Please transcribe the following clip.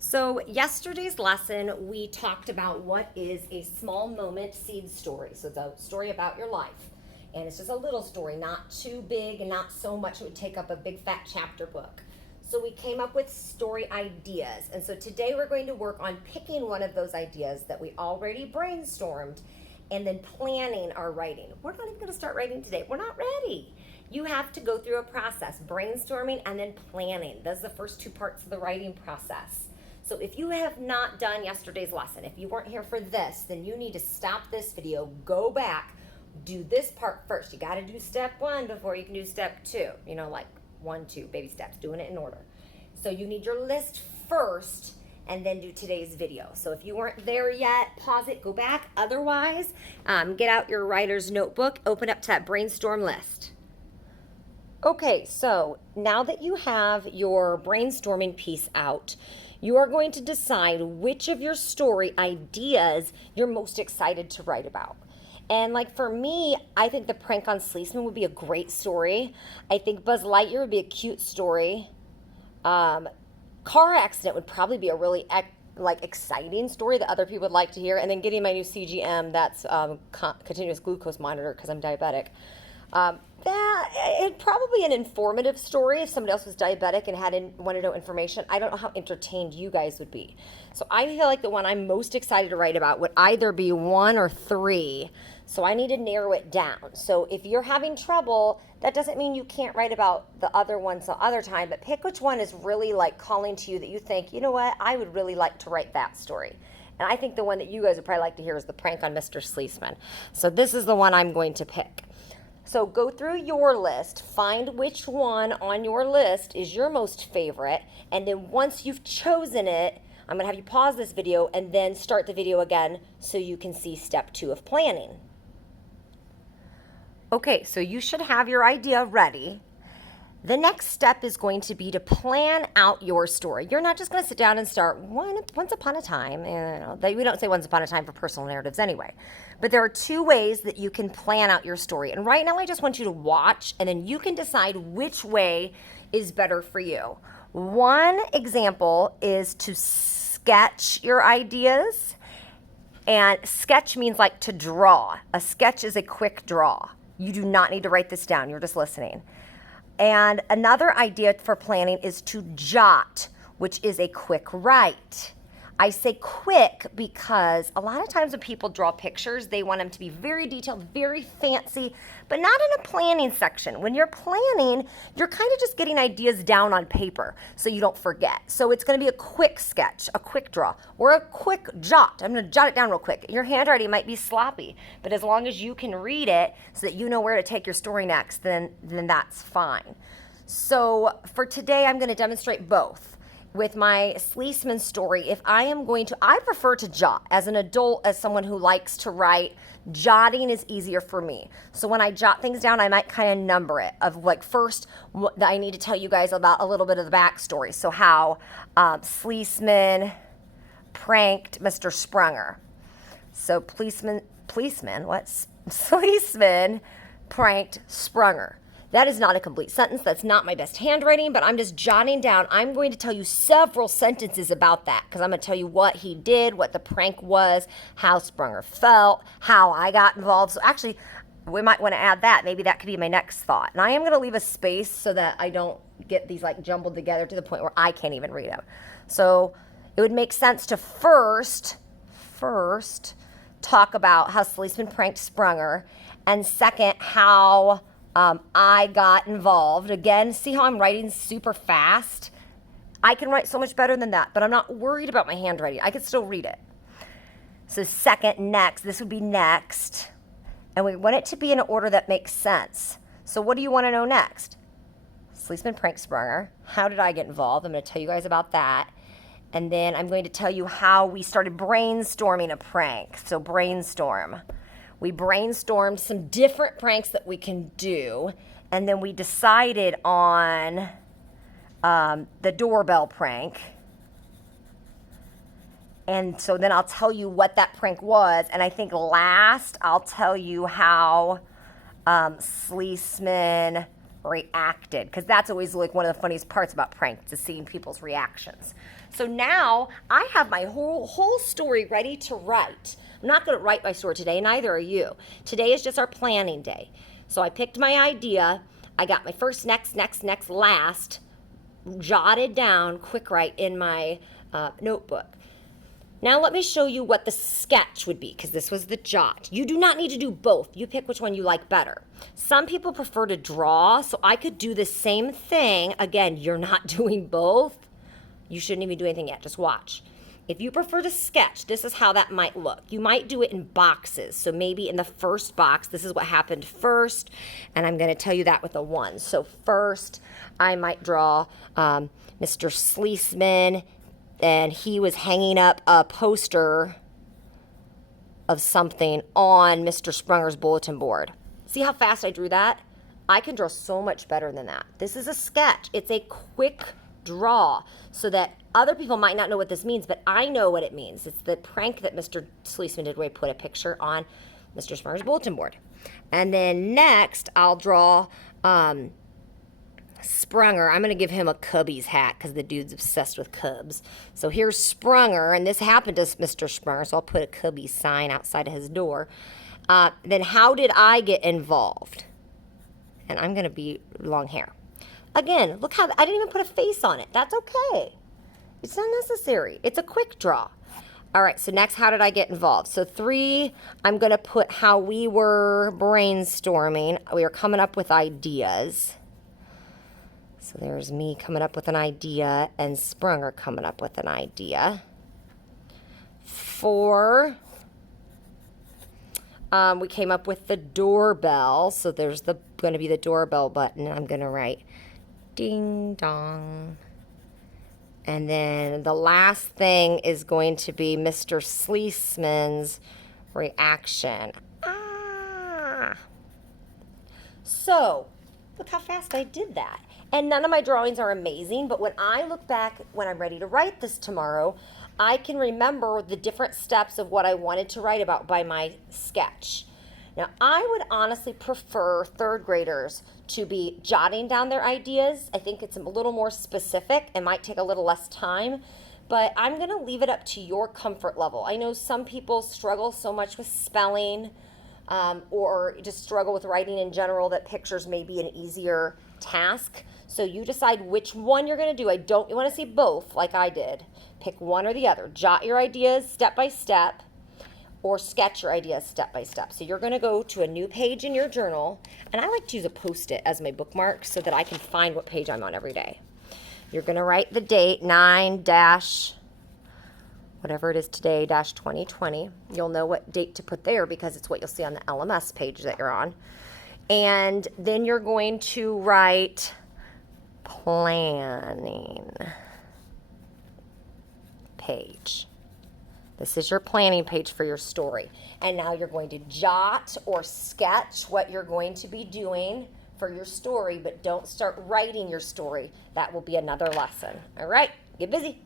So, yesterday's lesson, we talked about what is a small moment seed story. So, it's a story about your life. And it's just a little story, not too big and not so much it would take up a big fat chapter book. So, we came up with story ideas. And so, today we're going to work on picking one of those ideas that we already brainstormed and then planning our writing. We're not even going to start writing today. We're not ready. You have to go through a process, brainstorming and then planning. Those are the first two parts of the writing process. So if you have not done yesterday's lesson, if you weren't here for this, then you need to stop this video, go back, do this part first. You got to do step one before you can do step two. You know, like 1, 2, baby steps, doing it in order. So you need your list first and then do today's video. So if you weren't there yet, pause it, go back. Otherwise, get out your writer's notebook, open up to that brainstorm list. Okay, so now that you have your brainstorming piece out, you are going to decide which of your story ideas you're most excited to write about. And like for me, I think the prank on Sleesman would be a great story. I think Buzz Lightyear would be a cute story. Car accident would probably be a really exciting story that other people would like to hear. And then getting my new CGM, that's continuous glucose monitor because I'm diabetic. It'd probably an informative story if somebody else was diabetic and wanted to know information. I don't know how entertained you guys would be. So I feel like the one I'm most excited to write about would either be 1 or 3. So I need to narrow it down. So if you're having trouble, that doesn't mean you can't write about the other one some other time, but pick which one is really like calling to you that you think, you know what, I would really like to write that story. And I think the one that you guys would probably like to hear is the prank on Mr. Sleesman. So this is the one I'm going to pick. So go through your list, find which one on your list is your most favorite, and then once you've chosen it, I'm going to have you pause this video and then start the video again so you can see step 2 of planning. Okay, so you should have your idea ready. The next step is going to be to plan out your story. You're not just going to sit down and start once upon a time. We don't say once upon a time for personal narratives anyway. But there are 2 ways that you can plan out your story. And right now I just want you to watch and then you can decide which way is better for you. One example is to sketch your ideas. And sketch means like to draw. A sketch is a quick draw. You do not need to write this down. You're just listening. And another idea for planning is to jot, which is a quick write. I say quick because a lot of times when people draw pictures, they want them to be very detailed, very fancy, but not in a planning section. When you're planning, you're kind of just getting ideas down on paper so you don't forget. So it's going to be a quick sketch, a quick draw, or a quick jot. I'm going to jot it down real quick. Your handwriting might be sloppy, but as long as you can read it so that you know where to take your story next, then that's fine. So for today, I'm going to demonstrate both. With my Sleesman story, I prefer to jot. As an adult, as someone who likes to write, jotting is easier for me. So when I jot things down, I might kind of number it. Of like first, I need to tell you guys about a little bit of the backstory. So how Sleesman pranked Mr. Sprunger. So Sleesman pranked Sprunger. That is not a complete sentence. That's not my best handwriting, but I'm just jotting down. I'm going to tell you several sentences about that because I'm going to tell you what he did, what the prank was, how Sprunger felt, how I got involved. So actually, we might want to add that. Maybe that could be my next thought. And I am going to leave a space so that I don't get these like jumbled together to the point where I can't even read them. So it would make sense to first talk about how Sleesman pranked Sprunger, and second, how I got involved. Again, see how I'm writing super fast? I can write so much better than that, but I'm not worried about my handwriting. I can still read it. So this would be next. And we want it to be in an order that makes sense. So what do you want to know next? Sleesman pranked Sprunger. How did I get involved? I'm going to tell you guys about that. And then I'm going to tell you how we started brainstorming a prank. So brainstorm. We brainstormed some different pranks that we can do, and then we decided on the doorbell prank. And so then I'll tell you what that prank was, and I think last I'll tell you how Sleesman reacted, because that's always like one of the funniest parts about pranks is seeing people's reactions. So now I have my whole story ready to write. I'm not going to write my story today, neither are you. Today is just our planning day. So I picked my idea. I got my first, next, last jotted down quick write in my notebook. Now let me show you what the sketch would be, because this was the jot. You do not need to do both. You pick which one you like better. Some people prefer to draw, so I could do the same thing. Again, you're not doing both. You shouldn't even do anything yet. Just watch. If you prefer to sketch, this is how that might look. You might do it in boxes. So maybe in the first box, this is what happened first, and I'm going to tell you that with a 1. So first, I might draw Mr. Sleesman, and he was hanging up a poster of something on Mr. Sprunger's bulletin board. See how fast I drew that? I can draw so much better than that. This is a sketch. It's a quick draw, so that other people might not know what this means, but I know what it means. It's the prank that Mr. Sleesman did where he put a picture on Mr. Sprunger's bulletin board. And then next, I'll draw Sprunger. I'm going to give him a Cubbies hat because the dude's obsessed with Cubs. So here's Sprunger, and this happened to Mr. Sprunger, so I'll put a Cubbies sign outside of his door. Then how did I get involved? And I'm going to be long hair. Again, look how I didn't even put a face on it. That's okay. It's not necessary. It's a quick draw. All right, so next, how did I get involved? So 3, I'm going to put how we were brainstorming. We were coming up with ideas. So there's me coming up with an idea and Sprunger coming up with an idea. 4, we came up with the doorbell. So there's going to be the doorbell button. I'm going to write ding dong. And then the last thing is going to be Mr. Sleesman's reaction. Ah. So look how fast I did that. And none of my drawings are amazing, but when I look back, when I'm ready to write this tomorrow, I can remember the different steps of what I wanted to write about by my sketch. Now, I would honestly prefer 3rd graders to be jotting down their ideas. I think it's a little more specific. It might take a little less time, but I'm going to leave it up to your comfort level. I know some people struggle so much with spelling or just struggle with writing in general that pictures may be an easier task. So you decide which one you're going to do. You want to see both like I did. Pick one or the other. Jot your ideas step by step, or sketch your ideas step by step. So you're going to go to a new page in your journal, and I like to use a Post-it as my bookmark so that I can find what page I'm on every day. You're going to write the date, 9 dash, whatever it is today, dash 2020. You'll know what date to put there because it's what you'll see on the LMS page that you're on. And then you're going to write planning page. This is your planning page for your story. And now you're going to jot or sketch what you're going to be doing for your story, but don't start writing your story. That will be another lesson. All right, get busy.